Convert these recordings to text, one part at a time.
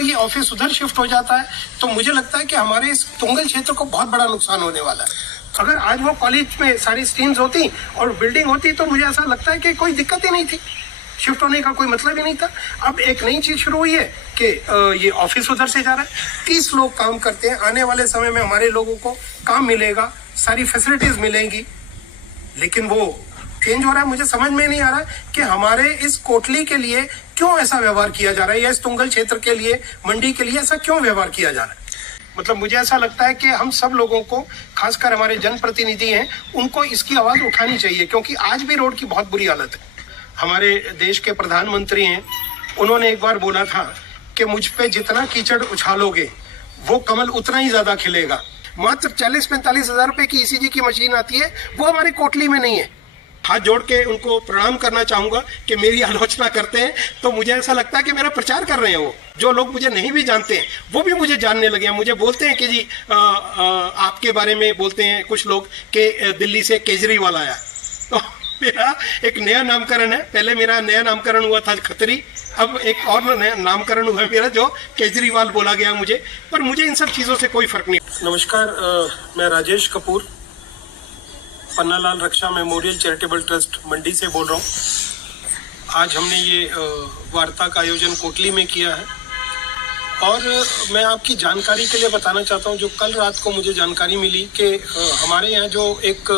अगर ये ऑफिस उधर शिफ्ट हो जाता है तो मुझे लगता है कि हमारे इस तुंगल क्षेत्र को बहुत बड़ा नुकसान होने वाला है। अगर आज वो कॉलेज में सारी स्ट्रीम्स होती और बिल्डिंग होती तो मुझे ऐसा लगता है कि कोई दिक्कत ही नहीं थी, शिफ्ट होने का कोई मतलब ही नहीं था। अब एक नई चीज शुरू हुई है कि ये ऑफिस उधर से जा रहा है, 30 लोग काम करते हैं, आने वाले समय में हमारे लोगों को काम मिलेगा, सारी फैसिलिटीज मिलेंगी, लेकिन वो चेंज हो रहा है। मुझे समझ में नहीं आ रहा कि हमारे इस कोटली के लिए क्यों ऐसा व्यवहार किया जा रहा है, या इस तुंगल क्षेत्र के लिए, मंडी के लिए ऐसा क्यों व्यवहार किया जा रहा है। मतलब मुझे ऐसा लगता है कि हम सब लोगों को, खासकर हमारे जनप्रतिनिधि हैं, उनको इसकी आवाज उठानी चाहिए, क्योंकि आज भी रोड की बहुत बुरी हालत है। हमारे देश के प्रधानमंत्री हैं, उन्होंने एक बार बोला था कि मुझ पे जितना कीचड़ उछालोगे वो कमल उतना ही ज्यादा खिलेगा। मात्र 40-45 हजार रुपए की ईसीजी की मशीन आती है, वो हमारे कोटली में नहीं है। हाथ जोड़ के उनको प्रणाम करना चाहूंगा कि मेरी आलोचना करते हैं तो मुझे ऐसा लगता है कि मेरा प्रचार कर रहे हैं। वो जो लोग मुझे नहीं भी जानते हैं वो भी मुझे जानने लगे हैं। मुझे बोलते हैं कि जी आपके बारे में बोलते हैं कुछ लोग कि दिल्ली से केजरीवाल आया। तो मेरा एक नया नामकरण है, पहले मेरा नया नामकरण हुआ था खत्री, अब एक और नया नामकरण हुआ है मेरा जो केजरीवाल बोला गया मुझे, पर मुझे इन सब चीजों से कोई फर्क नहीं। नमस्कार, मैं राजेश कपूर, पन्नालाल रक्षा मेमोरियल चैरिटेबल ट्रस्ट मंडी से बोल रहा हूँ। आज हमने ये वार्ता का आयोजन कोटली में किया है और मैं आपकी जानकारी के लिए बताना चाहता हूँ, जो कल रात को मुझे जानकारी मिली कि हमारे यहाँ जो एक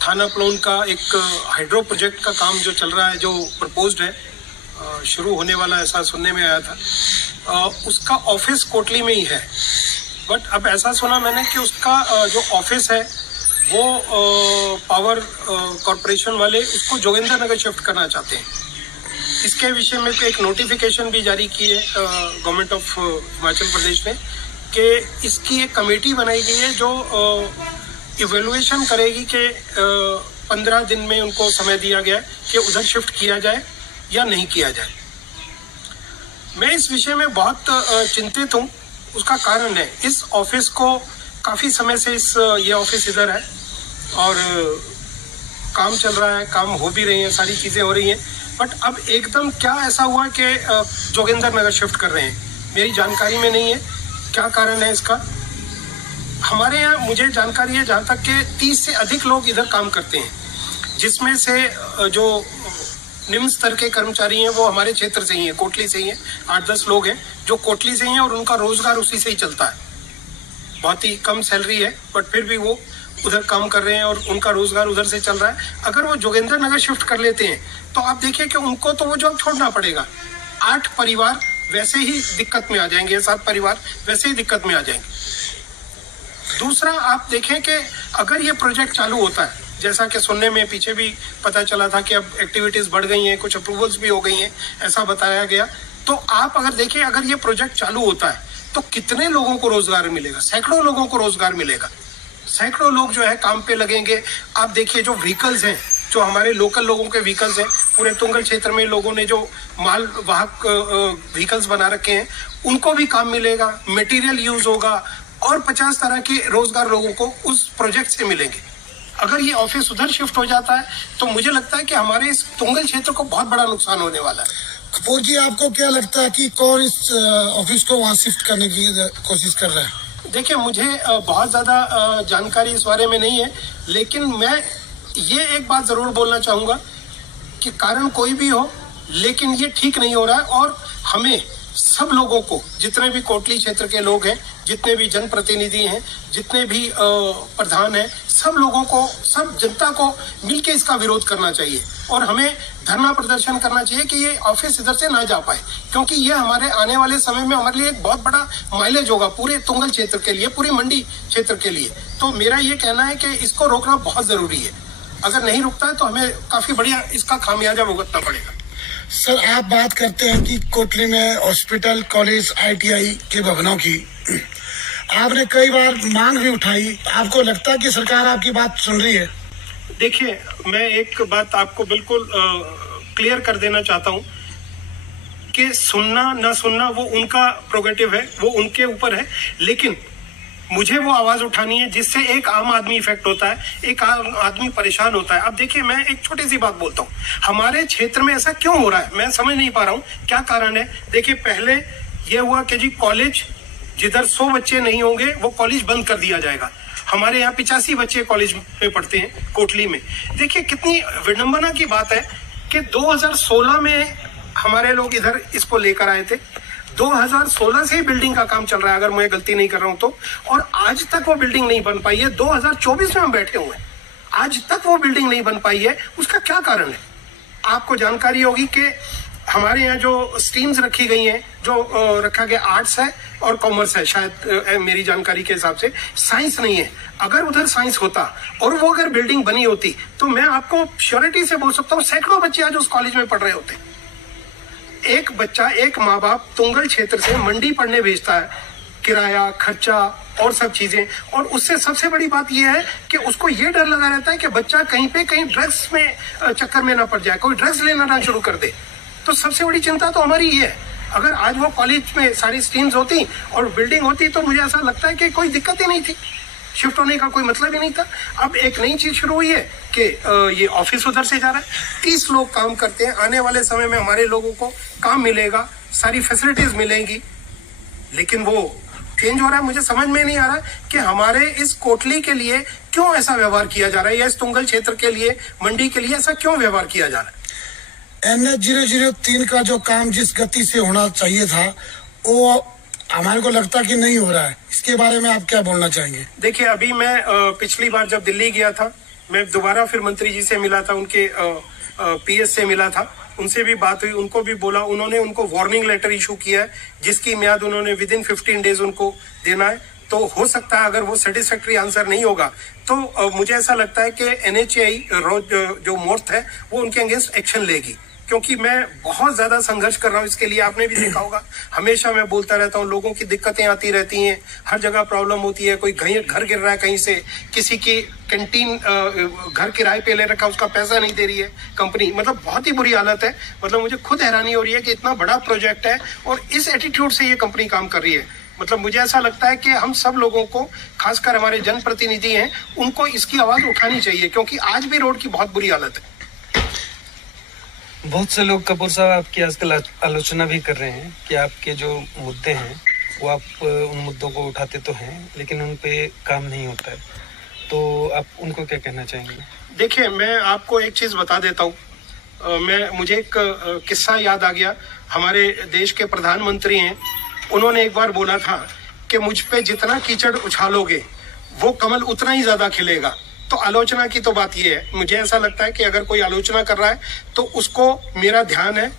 थाना प्लोन का एक हाइड्रो प्रोजेक्ट का काम जो चल रहा है, जो प्रपोज्ड है, शुरू होने वाला, ऐसा सुनने में आया था। उसका ऑफिस कोटली में ही है, बट अब ऐसा सुना मैंने कि उसका जो ऑफिस है वो पावर कॉरपोरेशन वाले उसको जोगिंदर नगर शिफ्ट करना चाहते हैं। इसके विषय में एक नोटिफिकेशन भी जारी की है गवर्नमेंट ऑफ हिमाचल प्रदेश ने कि इसकी एक कमेटी बनाई गई है जो इवेल्युएशन करेगी कि 15 दिन में उनको समय दिया गया है कि उधर शिफ्ट किया जाए या नहीं किया जाए। मैं इस विषय में बहुत चिंतित हूँ। उसका कारण है, इस ऑफिस को काफ़ी समय से ये ऑफिस इधर है और काम चल रहा है, काम हो भी रही है, सारी चीज़ें हो रही हैं, बट अब एकदम क्या ऐसा हुआ कि जोगिंदर नगर शिफ्ट कर रहे हैं, मेरी जानकारी में नहीं है। क्या कारण है इसका? हमारे यहाँ मुझे जानकारी है जहाँ तक कि 30 से अधिक लोग इधर काम करते हैं, जिसमें से जो निम्न स्तर के कर्मचारी हैं वो हमारे क्षेत्र से ही हैं, कोटली से ही हैं। 8-10 लोग हैं जो कोटली से ही हैं और उनका रोजगार उसी से ही चलता है। बहुत ही कम सैलरी है, बट फिर भी वो उधर काम कर रहे हैं और उनका रोजगार उधर से चल रहा है। अगर वो जोगिंदर नगर शिफ्ट कर लेते हैं तो आप देखिए कि उनको तो वो जॉब छोड़ना पड़ेगा। 8 परिवार वैसे ही दिक्कत में आ जाएंगे, 7 परिवार वैसे ही दिक्कत में आ जाएंगे। दूसरा, आप देखें कि अगर ये प्रोजेक्ट चालू होता है, जैसा कि सुनने में पीछे भी पता चला था कि अब एक्टिविटीज बढ़ गई हैं, कुछ अप्रूवल्स भी हो गई हैं, ऐसा बताया गया, तो आप अगर देखें, अगर ये प्रोजेक्ट चालू होता है तो कितने लोगों को रोजगार मिलेगा? सैकड़ों लोगों को रोजगार मिलेगा, सैकड़ों लोग जो है काम पे लगेंगे। आप देखिए, जो व्हीकल्स हैं, जो हमारे लोकल लोगों के व्हीकल्स हैं, पूरे तुंगल क्षेत्र में लोगों ने जो माल वाहक व्हीकल्स बना रखे हैं, उनको भी काम मिलेगा, मटेरियल यूज होगा और 50 तरह के रोजगार लोगों को उस प्रोजेक्ट से मिलेंगे। अगर ये ऑफिस उधर शिफ्ट हो जाता है तो मुझे लगता है कि हमारे इस तुंगल क्षेत्र को बहुत बड़ा नुकसान होने वाला है। कपूर जी, आपको क्या लगता है कि कौन इस ऑफिस को वहाँ शिफ्ट करने की कोशिश कर रहा है? देखिए, मुझे बहुत ज़्यादा जानकारी इस बारे में नहीं है, लेकिन मैं ये एक बात ज़रूर बोलना चाहूँगा कि कारण कोई भी हो, लेकिन ये ठीक नहीं हो रहा है और हमें सब लोगों को, जितने भी कोटली क्षेत्र के लोग हैं, जितने भी जनप्रतिनिधि हैं, जितने भी प्रधान हैं, सब लोगों को, सब जनता को मिलकर इसका विरोध करना चाहिए और हमें धरना प्रदर्शन करना चाहिए कि ये ऑफिस इधर से ना जा पाए, क्योंकि ये हमारे आने वाले समय में हमारे लिए एक बहुत बड़ा माइलेज होगा, पूरे तुंगल क्षेत्र के लिए, पूरी मंडी क्षेत्र के लिए। तो मेरा ये कहना है कि इसको रोकना बहुत ज़रूरी है। अगर नहीं रुकता है तो हमें काफ़ी बढ़िया इसका खामियाजा भुगतना पड़ेगा। सर, आप बात करते हैं कि कोटली में हॉस्पिटल, कॉलेज, ITI के भवनों की आपने कई बार मांग भी उठाई, आपको लगता है कि सरकार आपकी बात सुन रही है? देखिए, मैं एक बात आपको बिल्कुल क्लियर कर देना चाहता हूँ कि सुनना ना सुनना वो उनका प्रोगेटिव है, वो उनके ऊपर है, लेकिन मुझे वो आवाज उठानी है जिससे एक आम आदमी इफेक्ट होता है, एक आम आदमी परेशान होता है। अब देखिए, मैं एक छोटी सी बात बोलता हूँ, हमारे क्षेत्र में ऐसा क्यों हो रहा है मैं समझ नहीं पा रहा हूँ, क्या कारण है। देखिए, पहले ये हुआ कि जी कॉलेज जिधर 100 बच्चे नहीं होंगे वो कॉलेज बंद कर दिया जाएगा। हमारे यहाँ 85 बच्चे कॉलेज में पढ़ते हैं कोटली में। देखिए कितनी विडंबना की बात है कि 2016 में हमारे लोग इधर इसको लेकर आए थे, 2016 से ही बिल्डिंग का काम चल रहा है अगर मैं गलती नहीं कर रहा हूं तो, और आज तक वो बिल्डिंग नहीं बन पाई है। 2024 में हम बैठे हुए हैं, आज तक वो बिल्डिंग नहीं बन पाई है। उसका क्या कारण है? आपको जानकारी होगी कि हमारे यहाँ जो स्ट्रीम्स रखी गई हैं, जो रखा गया आर्ट्स है और कॉमर्स है, शायद मेरी जानकारी के हिसाब से साइंस नहीं है। अगर उधर साइंस होता और वो अगर बिल्डिंग बनी होती तो मैं आपको श्योरिटी से बोल सकता हूँ सैकड़ों बच्चे आज उस कॉलेज में पढ़ रहे होते। एक बच्चा, एक माँ बाप तुंगल क्षेत्र से मंडी पढ़ने भेजता है, किराया, खर्चा और सब चीजें, और उससे सबसे बड़ी बात यह है कि उसको ये डर लगा रहता है कि बच्चा कहीं पे कहीं ड्रग्स में चक्कर में ना पड़ जाए, कोई ड्रग्स लेना ना शुरू कर दे। तो सबसे बड़ी चिंता तो हमारी ये है। अगर आज वो कॉलेज में सारी स्ट्रीम्स होती और बिल्डिंग होती तो मुझे ऐसा लगता है कि कोई दिक्कत ही नहीं थी, शिफ्ट होने का कोई मतलब ही नहीं था। अब एक नई चीज शुरू हुई है कि ये ऑफिस उधर से जा रहा है, 30 लोग काम करते हैं। आने वाले समय में हमारे लोगों को काम मिलेगा, सारी फैसिलिटीज मिलेंगी, लेकिन वो चेंज हो रहा है। मुझे समझ में नहीं आ रहा कि हमारे इस कोटली के लिए क्यों ऐसा व्यवहार किया जा रहा है, या इस तुंगल क्षेत्र के लिए, मंडी के लिए ऐसा क्यों व्यवहार किया जा रहा है। NH 003 का जो काम जिस गति से होना चाहिए था वो हमारे को लगता कि नहीं हो रहा है, इसके बारे में आप क्या बोलना चाहेंगे? देखिए, अभी मैं पिछली बार जब दिल्ली गया था, मैं दोबारा फिर मंत्री जी से मिला था, उनके PS से मिला था, उनसे भी बात हुई, उनको भी बोला, उन्होंने उनको वार्निंग लेटर इशू किया है जिसकी म्याद उन्होंने विदिन 15 डेज उनको देना है। तो हो सकता है अगर वो सेटिस्फैक्ट्री आंसर नहीं होगा तो मुझे ऐसा लगता है कि NHAI जो मोर्थ है वो उनके अगेंस्ट एक्शन लेगी, क्योंकि मैं बहुत ज्यादा संघर्ष कर रहा हूँ इसके लिए। आपने भी देखा होगा, हमेशा मैं बोलता रहता हूँ, लोगों की दिक्कतें आती रहती हैं, हर जगह प्रॉब्लम होती है। कोई घर गिर रहा है कहीं से, किसी की कैंटीन घर किराए पे ले रखा, उसका पैसा नहीं दे रही है कंपनी, मतलब बहुत ही बुरी हालत है। मतलब मुझे खुद हैरानी हो रही है कि इतना बड़ा प्रोजेक्ट है और इस एटीट्यूड से ये कंपनी काम कर रही है। मतलब मुझे ऐसा लगता है कि हम सब लोगों को, खासकर हमारे जनप्रतिनिधि हैं, उनको इसकी आवाज उठानी चाहिए, क्योंकि आज भी रोड की बहुत बुरी हालत है। बहुत से लोग कपूर साहब आपकी आजकल आलोचना भी कर रहे हैं कि आपके जो मुद्दे हैं वो आप उन मुद्दों को उठाते तो हैं लेकिन उन पे काम नहीं होता है, तो आप उनको क्या कहना चाहेंगे? देखिए, मैं आपको एक चीज बता देता हूँ। मुझे एक किस्सा याद आ गया। हमारे देश के प्रधानमंत्री हैं, उन्होंने एक बार बोला था कि मुझ पे जितना कीचड़ उछालोगे वो कमल उतना ही ज्यादा खिलेगा। तो आलोचना की तो बात ये है, मुझे ऐसा लगता है कि अगर कोई आलोचना कर रहा है तो उसको मेरा ध्यान है,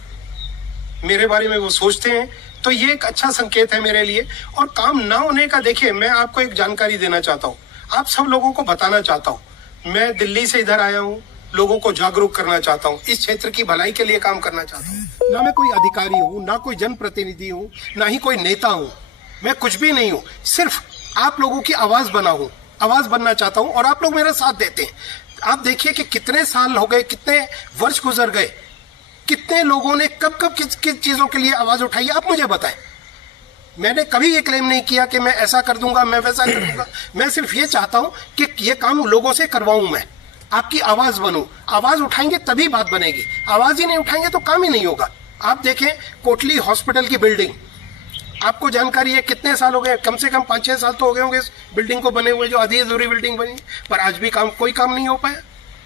मेरे बारे में वो सोचते हैं, तो ये एक अच्छा संकेत है मेरे लिए। और काम ना होने का, देखिए मैं आपको एक जानकारी देना चाहता हूँ, आप सब लोगों को बताना चाहता हूँ, मैं दिल्ली से इधर आया हूँ, लोगों को जागरूक करना चाहता हूँ, इस क्षेत्र की भलाई के लिए काम करना चाहता हूँ। ना मैं कोई अधिकारी हूँ, ना कोई जनप्रतिनिधि हूँ, ना ही कोई नेता हूँ, मैं कुछ भी नहीं हूँ, सिर्फ आप लोगों की आवाज आवाज बनना चाहता हूं और आप लोग मेरा साथ देते हैं। आप देखिए कि कितने साल हो गए, कितने वर्ष गुजर गए, कितने लोगों ने कब किस चीजों के लिए आवाज उठाई है, आप मुझे बताएं। मैंने कभी ये क्लेम नहीं किया कि मैं ऐसा कर दूंगा, मैं वैसा कर दूंगा। मैं सिर्फ ये चाहता हूं कि ये काम लोगों से करवाऊं, मैं आपकी आवाज बनूं। आवाज उठाएंगे तभी बात बनेगी, आवाज ही नहीं उठाएंगे तो काम ही नहीं होगा। आप देखें कोटली हॉस्पिटल की बिल्डिंग, आपको जानकारी है कितने साल हो गए, कम से कम 5-6 साल तो हो गए होंगे इस बिल्डिंग को बने हुए, जो आधी अधूरी बिल्डिंग बनी, पर आज भी कोई काम नहीं हो पाया।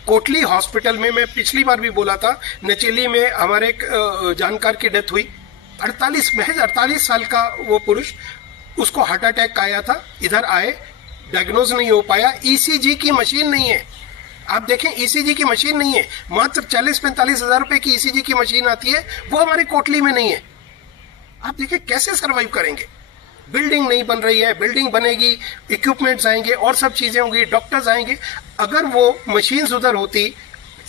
कोटली हॉस्पिटल में मैं पिछली बार भी बोला था, नचेली में हमारे एक जानकार की डेथ हुई, महज 48 साल का वो पुरुष, उसको हार्ट अटैक आया था, इधर आए, डायग्नोज नहीं हो पाया। ECG की मशीन नहीं है, आप देखें ECG की मशीन नहीं है, मात्र 40-45 हजार रुपए की ECG की मशीन आती है, वो हमारे कोटली में नहीं है। आप देखिए कैसे सरवाइव करेंगे। बिल्डिंग नहीं बन रही है, बिल्डिंग बनेगी, इक्विपमेंट्स आएंगे और सब चीजें होंगी, डॉक्टर्स आएंगे। अगर वो मशीन्स उधर होती,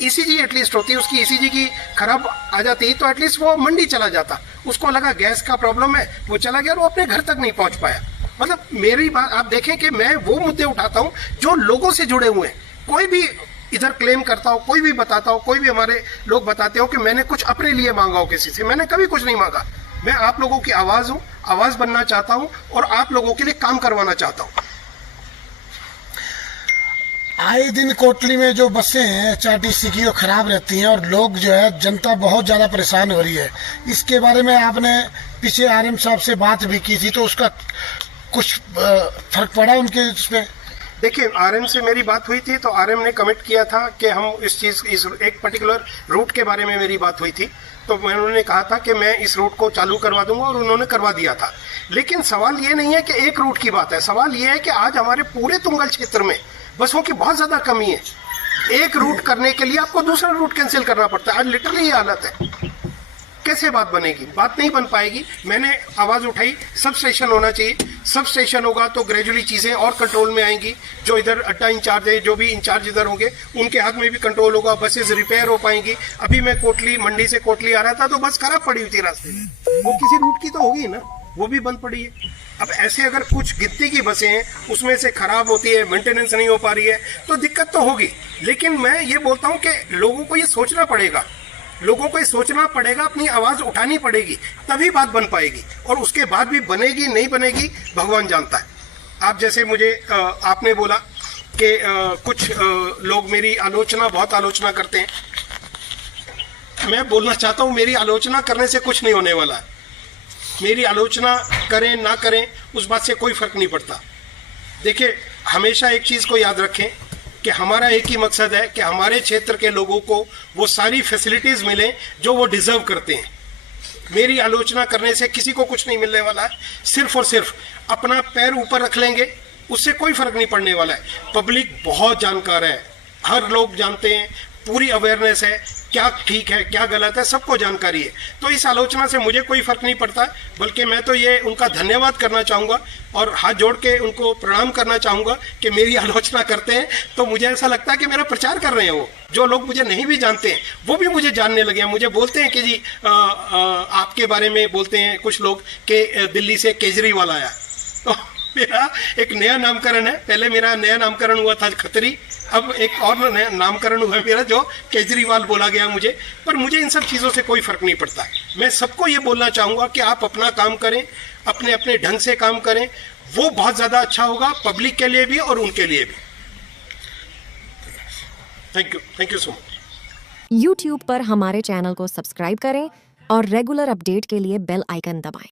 ECG एटलीस्ट होती, उसकी ECG की खराब आ जाती तो एटलीस्ट वो मंडी चला जाता, उसको लगा गैस का प्रॉब्लम है, वो चला गया और वो अपने घर तक नहीं पहुंच पाया। मतलब मेरी बात आप देखें कि मैं वो मुद्दे उठाता हूं जो लोगों से जुड़े हुए हैं। कोई भी इधर क्लेम करता हो, कोई भी बताता हो, कोई भी हमारे लोग बताते हो कि मैंने कुछ अपने लिए मांगा हो किसी से, मैंने कभी कुछ नहीं मांगा। मैं आप लोगों की आवाज हूं, आवाज बनना चाहता हूं और आप लोगों के लिए काम करवाना चाहता हूं। आए दिन कोटली में जो बसें हैं HRTC की वो खराब रहती हैं और लोग जो है जनता बहुत ज्यादा परेशान हो रही है। इसके बारे में आपने पीछे RM साहब से बात भी की थी, तो उसका कुछ फर्क पड़ा उनके उसमें? देखिए, RM से मेरी बात हुई थी तो RM ने कमिट किया था कि हम इस एक पर्टिकुलर रूट के बारे में मेरी बात हुई थी, तो उन्होंने कहा था कि मैं इस रूट को चालू करवा दूंगा और उन्होंने करवा दिया था। लेकिन सवाल ये नहीं है कि एक रूट की बात है, सवाल ये है कि आज हमारे पूरे तुंगल क्षेत्र में बसों की बहुत ज्यादा कमी है। एक रूट करने के लिए आपको दूसरा रूट कैंसिल करना पड़ता है। आज लिटरली ये हालत है। कैसे बात बनेगी? बात नहीं बन पाएगी। मैंने आवाज उठाई, सब स्टेशन होना चाहिए। सब स्टेशन होगा तो ग्रेजुअली चीजें और कंट्रोल में आएंगी। जो इधर अड्डा इंचार्ज है, जो भी इंचार्ज इधर होंगे, उनके हाथ में भी कंट्रोल होगा, बसेस रिपेयर हो पाएंगी। अभी मैं कोटली, मंडी से कोटली आ रहा था तो बस खराब पड़ी हुई थी रास्ते में, वो किसी रूट की तो होगी ना, वो भी बंद पड़ी है। अब ऐसे अगर कुछ गिनती की बसें हैं उसमें से खराब होती है, मेंटेनेंस नहीं हो पा रही है, तो दिक्कत तो होगी। लेकिन मैं ये बोलता हूँ कि लोगों को ये सोचना पड़ेगा, लोगों को ये सोचना पड़ेगा, अपनी आवाज उठानी पड़ेगी, तभी बात बन पाएगी। और उसके बाद भी बनेगी नहीं बनेगी भगवान जानता है। आप जैसे मुझे आपने बोला कि कुछ लोग मेरी आलोचना, बहुत आलोचना करते हैं। मैं बोलना चाहता हूं, मेरी आलोचना करने से कुछ नहीं होने वाला है। मेरी आलोचना करें ना करें उस बात से कोई फर्क नहीं पड़ता। देखिए, हमेशा एक चीज को याद रखें कि हमारा एक ही मकसद है कि हमारे क्षेत्र के लोगों को वो सारी फैसिलिटीज मिले जो वो डिजर्व करते हैं। मेरी आलोचना करने से किसी को कुछ नहीं मिलने वाला है। सिर्फ और सिर्फ अपना पैर ऊपर रख लेंगे, उससे कोई फर्क नहीं पड़ने वाला है। पब्लिक बहुत जानकार है, हर लोग जानते हैं, पूरी अवेयरनेस है, क्या ठीक है क्या गलत है सबको जानकारी है। तो इस आलोचना से मुझे कोई फर्क नहीं पड़ता, बल्कि मैं तो ये उनका धन्यवाद करना चाहूँगा और हाथ जोड़ के उनको प्रणाम करना चाहूँगा कि मेरी आलोचना करते हैं। तो मुझे ऐसा लगता है कि मेरा प्रचार कर रहे हैं वो। जो लोग मुझे नहीं भी जानते हैं वो भी मुझे जानने लगे हैं। मुझे बोलते हैं कि जी आपके बारे में बोलते हैं कुछ लोग कि दिल्ली से केजरीवाल आया। तो मेरा एक नया नामकरण है। पहले मेरा नया नामकरण हुआ था खत्री, अब एक और नया नामकरण हुआ है मेरा जो केजरीवाल बोला गया मुझे। पर मुझे इन सब चीज़ों से कोई फर्क नहीं पड़ता। मैं सबको ये बोलना चाहूँगा कि आप अपना काम करें, अपने अपने ढंग से काम करें, वो बहुत ज़्यादा अच्छा होगा पब्लिक के लिए भी और उनके लिए भी। Thank you so much. YouTube पर हमारे चैनल को सब्सक्राइब करें और रेगुलर अपडेट के लिए बेल आइकन दबाएं।